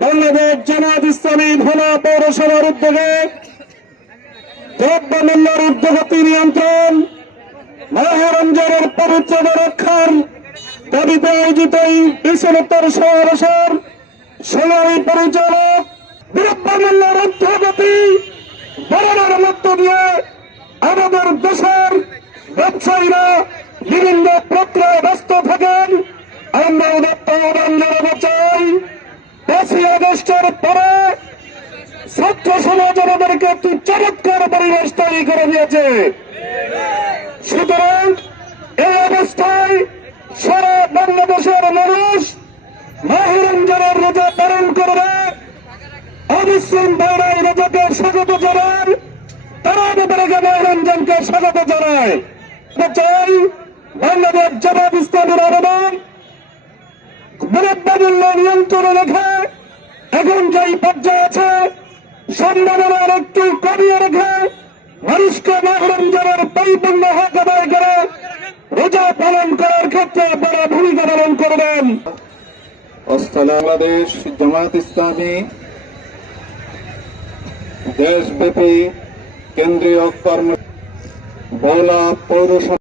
বাংলাদেশ জামাত ইসলামী ভোলা পৌরসভার উদ্যোগে দ্রব্যমূল্যের উদ্যোগতি নিয়ন্ত্রণ মহারঞ্জনের পবিত্রতা রক্ষার দাবিতে আয়োজিত এই বিশ্বনোত্তর সমাবেশের সংগ্রামী পরিচালক দ্রব্যমূল্যের উদ্যোগতি বড়ানোর মধ্য দিয়ে আমাদের দেশের ব্যবসায়ীরা বিভিন্ন প্রক্রিয়ায় ব্যস্ত থাকেন। আমরা জানাতে চাই। পাঁচই আগস্টের পরে ছাত্র সমাজ আমাদেরকে একটি চমৎকার পরিবেশ তৈরি করে দিয়েছে। সুতরাং এই অবস্থায় সারা বাংলাদেশের মানুষ মাহরঞ্জনের রোজা পালন করবে। অবিশ্রাম ভাইরাই রোজাকে স্বাগত জানান। তারা আমাদেরকে মাহরঞ্জনকে স্বাগত জানায়। চাই বাংলাদেশ জামাত ইসলামের আবেদন দ্রব্যমূল্য নিয়ন্ত্রণে রেখে এখন যেই পর্যায়ে আছে সম্ভাবনার একটু কমিয়ে রেখে পালন করার ক্ষেত্রে বড় ভূমিকা পালন করবেন। বাংলাদেশ জামাত ইসলামী, দেশব্যাপী কেন্দ্রীয় কর্ম ভোলা পৌরসভা